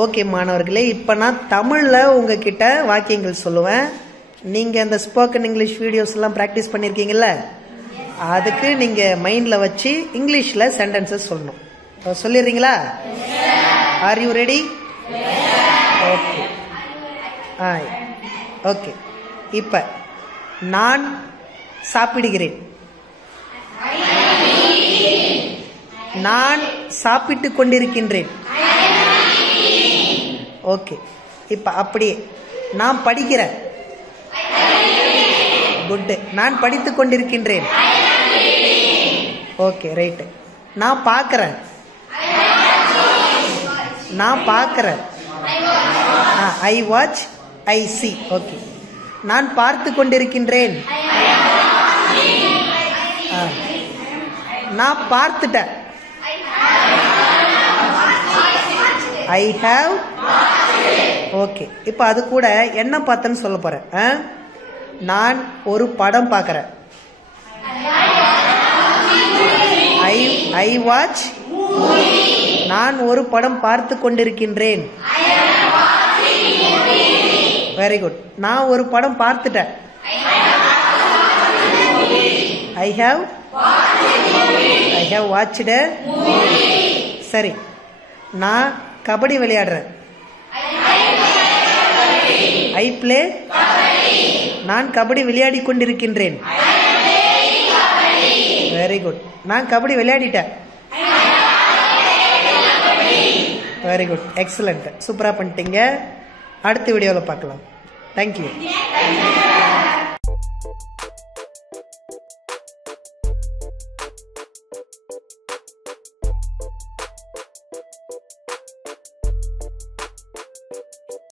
Okay மாணவர்களே, இப்போ நான் தமிழில் உங்ககிட்ட வாக்கியங்கள் சொல்லுவேன். நீங்கள் அந்த ஸ்போக்கன் இங்கிலீஷ் வீடியோஸ் எல்லாம் ப்ராக்டிஸ் பண்ணியிருக்கீங்கல்ல, அதுக்கு நீங்கள் மைண்டில் வச்சு இங்கிலீஷில் சென்டென்சஸ் சொல்லணும். சொல்லிடுறீங்களா? Are you ready? Okay. Okay. இப்போ நான் சாப்பிடுகிறேன். நான் சாப்பிட்டு கொண்டிருக்கின்றேன். ஓகே. இப்போ அப்படியே நான் படிக்கிறேன். குட். நான் படித்துக் கொண்டிருக்கின்றேன். Okay, right. நான் பார்க்கிறேன். நான் பார்க்கிறேன். I watch, I C. Okay. நான் பார்த்து கொண்டிருக்கின்றேன். நான் பார்த்துட்டேன். I have. ஓகே. இப்போ அது கூட என்ன பார்த்தேன்னு சொல்ல போறேன். நான் ஒரு படம் பார்க்கிறேன். I watch. நான் ஒரு படம் பார்த்து கொண்டிருக்கின்றேன். Very good. நான் ஒரு படம் பார்த்துட்டேன். I have watched. சரி. நான் கபடி விளையாடுறேன். I play. நான் கபடி விளையாடி கொண்டிருக்கின்றேன். Very good. நான் கபடி விளையாடிட்டேன். வெரி குட், எக்ஸலண்ட், சூப்பரா பண்ணிட்டீங்க. அடுத்த வீடியோவில் பார்க்கலாம். தேங்க்யூ.